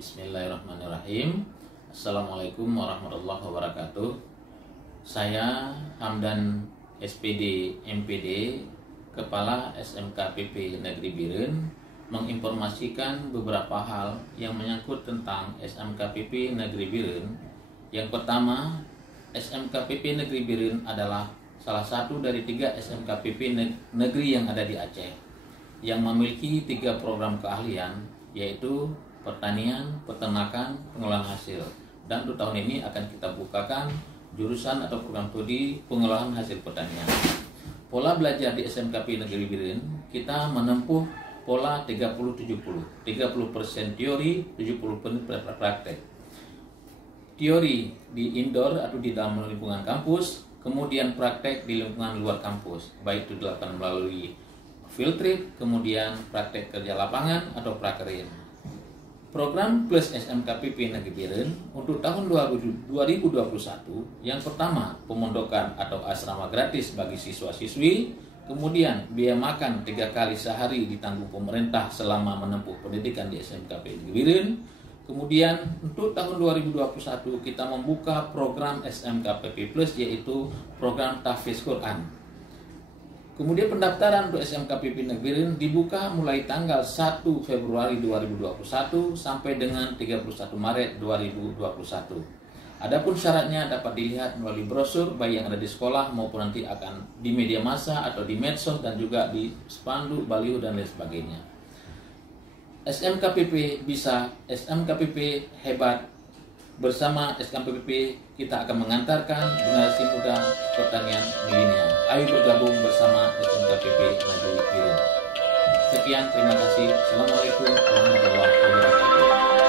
Bismillahirrahmanirrahim. Assalamualaikum warahmatullahi wabarakatuh. Saya Hamdan SPD MPD, Kepala SMKPP Negeri Biren, menginformasikan beberapa hal yang menyangkut tentang SMKPP Negeri Biren. Yang pertama, SMKPP Negeri Biren adalah salah satu dari 3 SMKPP negeri yang ada di Aceh yang memiliki 3 program keahlian, yaitu pertanian, peternakan, pengolahan hasil. Dan untuk tahun ini akan kita bukakan jurusan atau program studi pengolahan hasil pertanian. Pola belajar di SMKP Negeri Biren, kita menempuh pola 30-70, 30% teori, 70% praktek. Teori di indoor atau di dalam lingkungan kampus, kemudian praktek di lingkungan luar kampus, baik itu dilakukan melalui field trip, kemudian praktek kerja lapangan atau prakerin. Program Plus SMKPP Negeri Biren untuk tahun 2021, yang pertama pemondokan atau asrama gratis bagi siswa-siswi, kemudian biaya makan 3 kali sehari ditanggung pemerintah selama menempuh pendidikan di SMKP Negeri Biren. Kemudian untuk tahun 2021 kita membuka program SMKPP Plus, yaitu program tahfiz Quran. Kemudian pendaftaran untuk SMKPP Negeri Biren dibuka mulai tanggal 1 Februari 2021 sampai dengan 31 Maret 2021. Adapun syaratnya dapat dilihat melalui brosur baik yang ada di sekolah maupun nanti akan di media massa atau di medsos dan juga di spanduk, baliho dan lain sebagainya. SMKPP bisa, SMKPP hebat. Bersama SMKPP kita akan mengantarkan generasi muda pertanian milenial. Ayo bergabung bersama SMKPP Negeri Biren. Sekian, terima kasih. Assalamualaikum warahmatullahi wabarakatuh.